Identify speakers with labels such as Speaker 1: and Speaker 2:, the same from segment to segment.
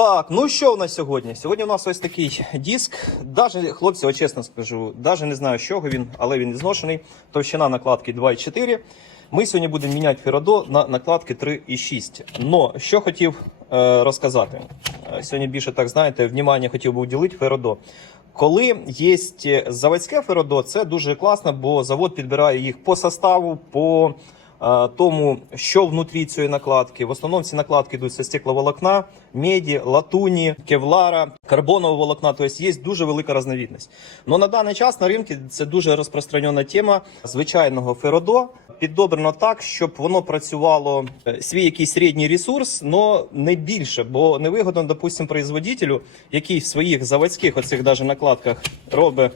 Speaker 1: Так, ну що у нас сьогодні? Сьогодні у нас ось такий диск. Даже, хлопці, от чесно скажу, даже не знаю, з чого він, але він зношений. Товщина накладки 2,4. Ми сьогодні будемо міняти Ферадо на накладки 3,6. Но що хотів е, розказати? Е, Сьогодні більше так знаєте, внимання хотів би уділити Ферадо. Коли є заводське Ферадо, це дуже класно, бо завод підбирає їх по составу, по е, тому, що внутрі цієї накладки. В основному ці накладки йдуть зі стекловолокна, меді, латуні, кевлара, карбонового волокна. Тобто є дуже велика різновидність. Но на даний час на ринку це дуже розпространена тема звичайного феродо. Підобрано так, щоб воно працювало е, свій якийсь середній ресурс, але не більше, бо невигодно, допустимо, производителю, який в своїх заводських оцих даже накладках робить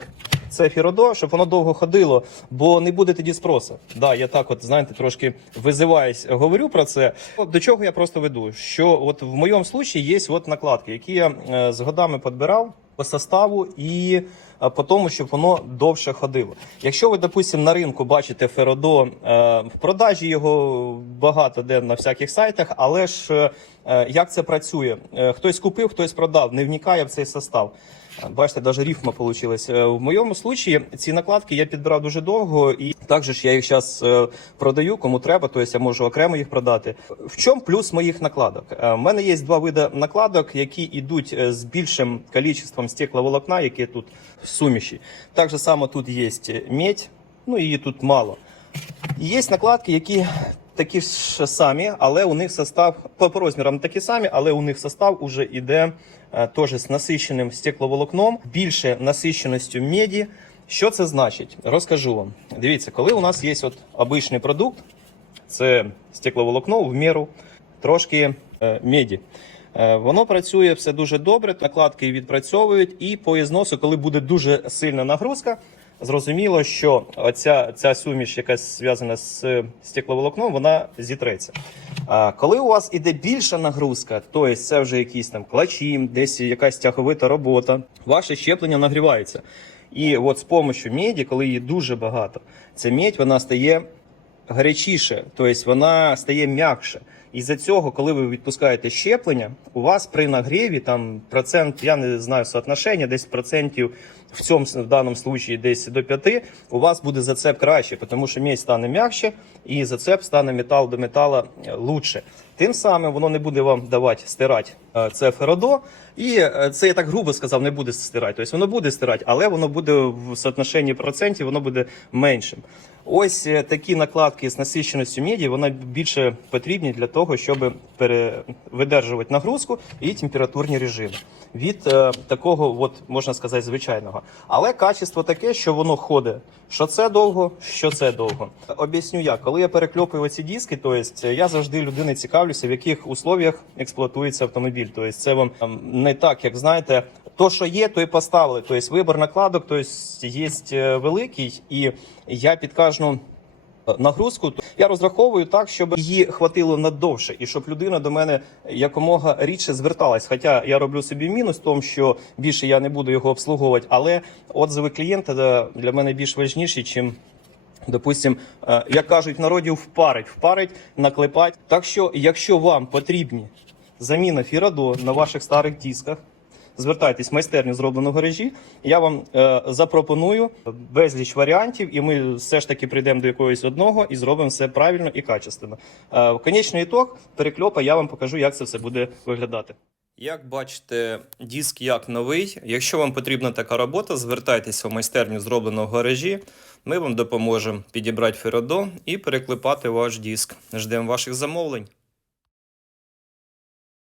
Speaker 1: це фіродо, щоб воно довго ходило, бо не буде тоді спросу. Да, я так, от знаєте, трошки визиваюсь, говорю про це. До чого я просто веду? Що от в моєму случаї є от накладки, які я е, з годами підбирав по составу і е, по тому, щоб воно довше ходило. Якщо ви, допустимо, на ринку бачите Феродо, е, в продажі його багато де на всяких сайтах, але ж як це працює? Хтось купив, хтось продав, не вникає в цей состав. Бачите, навіть рифма вийшла. В моєму случаї ці накладки я підбирав дуже довго, і також я їх зараз продаю, кому треба, тобто я можу окремо їх продати. В чому плюс моїх накладок? Е, У мене є два види накладок, які йдуть е, з більшим кількістю стекловолокна, яке тут в суміші. Так само тут є медь, ну її тут мало. Є накладки, які такі ж самі, але у них состав по, по розмірам такі самі, але у них состав уже іде е, теж з насиченим стекловолокном, більше насиченістю меді. Що це значить? Розкажу вам. Дивіться, коли у нас є от обичний продукт, це стекловолокно в міру, трошки е, меді. Е, Воно працює все дуже добре, накладки відпрацьовують, і по ізносу, коли буде дуже сильна нагрузка, зрозуміло, що оця ця суміш, яка зв'язана з стекловолокном, вона зітреться. А коли у вас іде більша нагрузка, то це вже якісь там клачі, десь якась тяговита робота, ваше щеплення нагрівається. І от з допомогою меді, коли її дуже багато, ця медь вона стає гарячіше, тобто вона стає м'якше. І за цього, коли ви відпускаєте щеплення, у вас при нагріві там процент, я не знаю соотношення, десь процентів в цьому в даному случаї десь до 5, у вас буде зацеп краще, тому що медь стане м'якше і зацеп стане метал до метала лучше. Тим самим воно не буде вам давати стирати е, це феродо. І е, це я так грубо сказав, не буде стирати. Тобто воно буде стирати, але воно буде в соотношенні процентів, воно буде меншим. Ось е, такі накладки з насиченістю меді, вони більше потрібні для того, щоб видержувати нагрузку і температурні режими від такого, от, можна сказати, звичайного. Але качество таке, що воно ходить. Що це довго, що це довго. Об'ясню як. Коли я перекльопую ці диски, то есть, я завжди людини цікавлюся, в яких условіях експлуатується автомобіль. Тобто це вам ем, не так, як знаєте, то, що є, то і поставили. Тобто вибір накладок тобто, є е, великий, і я під кожну нагрузку, то я розраховую так, щоб її хватило надовше, і щоб людина до мене якомога рідше зверталась. Хоча я роблю собі мінус в тому, що більше я не буду його обслуговувати, але отзиви клієнта для мене більш важніші, чим. Допустим, е, як кажуть в народі, впарить, впарить, наклепать. Так що, якщо вам потрібні заміна фірадо на ваших старих дисках, звертайтесь в майстерню зробленого гаражі. Я вам е, запропоную безліч варіантів, і ми все ж таки прийдемо до якогось одного і зробимо все правильно і качественно. Е, конечний ітог перекльопа я вам покажу, як це все буде виглядати. Як бачите, диск як новий. Якщо вам потрібна така робота, звертайтеся в майстерню зробленого гаражі. Ми вам допоможемо підібрати феродо і переклепати ваш диск. Ждемо ваших замовлень.